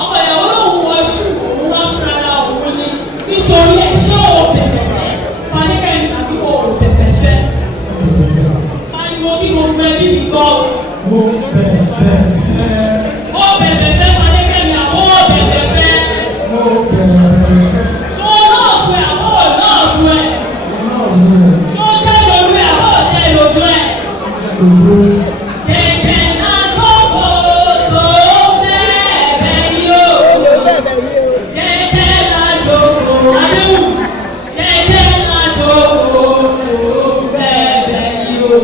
ọkọ ìyàwó lòun wọ ṣù òun wá fúnra ra òun ni nítorí ẹ ṣé o bẹ̀bẹ̀ fẹ́ panikẹ́ni tàbí o bẹ̀bẹ̀ fẹ́ pariwo kí mo fẹ́ bí mi gbọ́. Mo bẹ̀bẹ̀ fẹ́. Ó bẹ̀bẹ̀ fẹ́ panikẹ́ni àbọ̀ ó bẹ̀bẹ̀ fẹ́. Mo bẹ̀bẹ̀ fẹ́. Ṣé o náà fún ẹ àbọ̀ ò náà fún ẹ? Ṣé o jẹ́ lójú ẹ àbọ̀ ò jẹ́ lójú ẹ? Jẹ̀jẹ̀ náà tó kò tó bẹ̀bẹ̀ yóò. Jẹ̀jẹ̀ náà jókòó adéhùn. Jẹ̀jẹ̀ náà jókòó tó bẹ̀bẹ̀ yóò.